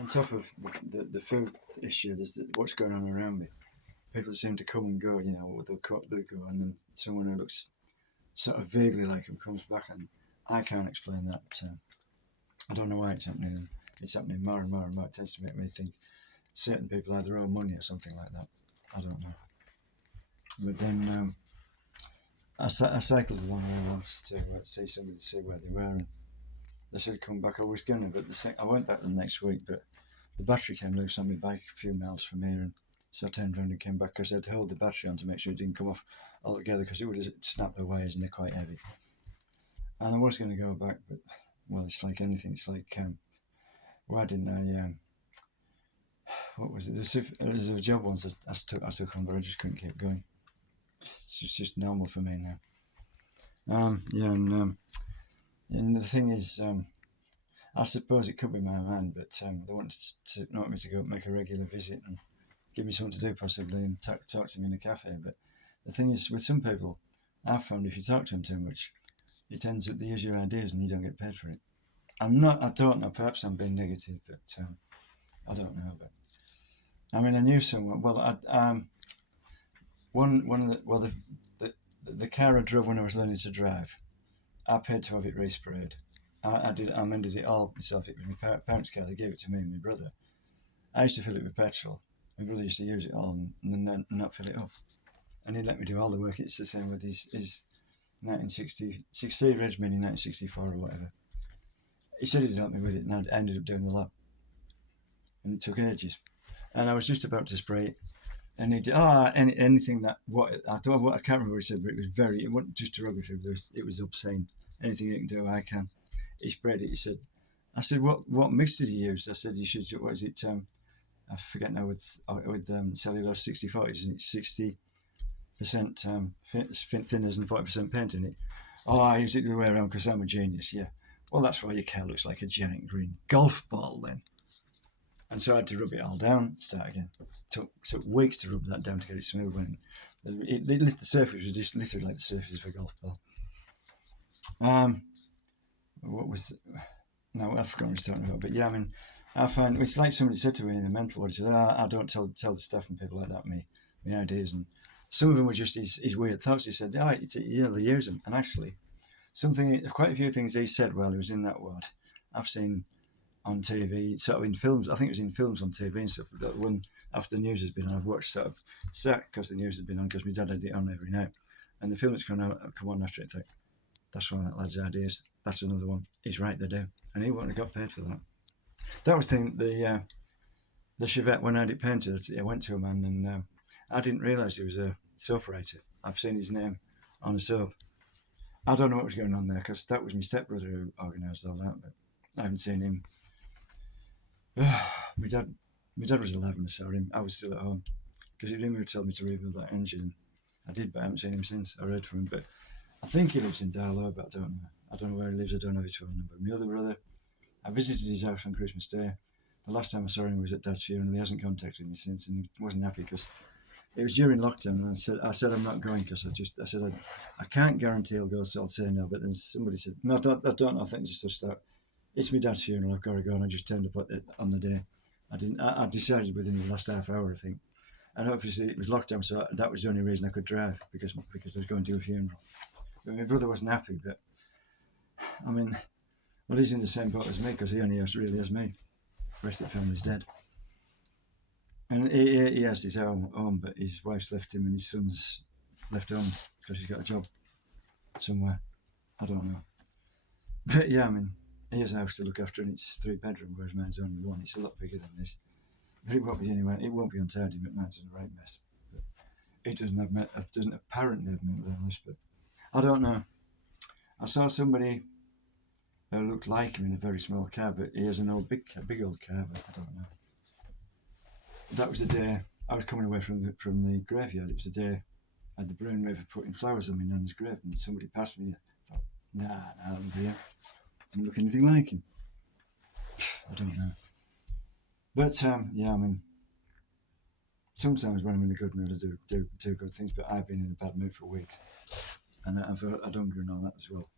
On top of the food issue, there's what's going on around me. People seem to come and go, they'll go, and then someone who looks sort of vaguely like him comes back, and I can't explain that. I don't know why it's happening, and it's happening more and more and more. It tends to make me think certain people either owe money or something like that. I don't know. But then I cycled along there once to see somebody to see where they were, and they said come back. I was going to, but I went back the next week, but the battery came loose on my bike a few miles from here, and so I turned around and came back because I'd held the battery on to make sure it didn't come off altogether because it would have snapped the wires and they're quite heavy. And I was going to go back, but well, it's like anything. It's like why didn't I? What was it? There's a job once I took on, but I just couldn't keep going. It's just normal for me now. And the thing is, I suppose it could be my mind, but they wanted me to go make a regular visit and give me something to do possibly and talk to me in a cafe. But the thing is, with some people, I've found if you talk to them too much, it ends up they use your ideas and you don't get paid for it. I don't know, perhaps I'm being negative, but I don't know. But I mean, I knew someone, the car I drove when I was learning to drive, I paid to have it resprayed. I mended it all myself. It was my parents' car, they gave it to me and my brother. I used to fill it with petrol. My brother used to use it all and then not fill it up. And he let me do all the work. It's the same with his 1960 Reg Mini 1964 or whatever. He said he'd help me with it, and I ended up doing the lot. And it took ages. And I was just about to spray it, and he did anything that I can't remember what he said, but it wasn't just derogatory. It was obscene. Anything you can do, I can. He sprayed it. I said, what mix did you use? I said, you should. What is it? I forget now with cellulose 60/40, isn't it? 60% thinners and 40% paint in it. Oh, I use it the other way around because I'm a genius. Yeah. Well, that's why your car looks like a giant green golf ball then. And so I had to rub it all down, start again. Took weeks to rub that down to get it smooth. When the surface was just literally like the surface of a golf ball. What was it? No, I forgot what I was talking about. But yeah, I mean, I find it's like somebody said to me in a mental ward. He said, I don't tell the staff and people like that my ideas. And some of them were just his weird thoughts. He said, they use them. And actually, quite a few things he said while he was in that ward, I've seen on TV, sort of in films. I think it was in films on TV and stuff. When after the news has been on, I've watched because the news has been on because my dad had it on every night. And the film that's come on after it, that's one of that lad's ideas. That's another one. He's right, they do. And he wouldn't have got paid for that. That was the Chevette, when I had it painted, I went to a man and I didn't realise he was a soap writer. I've seen his name on the soap. I don't know what was going on there because that was my stepbrother who organised all that, but I haven't seen him. My dad was 11, I saw him. I was still at home because he didn't even tell me to rebuild that engine. I did, but I haven't seen him since. I read from him, but I think he lives in Darlow, but I don't know. I don't know where he lives. I don't have his phone number. My other brother, I visited his house on Christmas Day. The last time I saw him was at Dad's funeral. He hasn't contacted me since, and he wasn't happy because it was during lockdown. And I said I'm not going because I can't guarantee he'll go, so I'll say no. But then somebody said, no, I don't. I think just to start. It's my dad's funeral. I've got to go, and I just turned up on the day. I decided within the last half hour, I think. And obviously it was lockdown, so that was the only reason I could drive because I was going to a funeral. But my brother wasn't happy. But I mean, well, he's in the same boat as me because he only really has me. The rest of the family's dead. And he has his own home, but his wife's left him and his son's left home because he's got a job somewhere. I don't know. But yeah, I mean, he has a house to look after and it's 3-bedroom, whereas mine's only 1. It's a lot bigger than this. But it won't be anyway. It won't be untidy, but mine's in a right doesn't apparently have mental illness, but I don't know. I saw somebody who looked like him in a very small car, but he has an old big old car, but I don't know. That was the day I was coming away from the graveyard. It was the day I had the brain wave of putting flowers on my nan's grave, and somebody passed me. I thought, nah, that wouldn't be it. Didn't look anything like him. I don't know. But yeah, I mean, sometimes when I'm in a good mood, I do good things. But I've been in a bad mood for weeks, and I've had hunger and all that as well.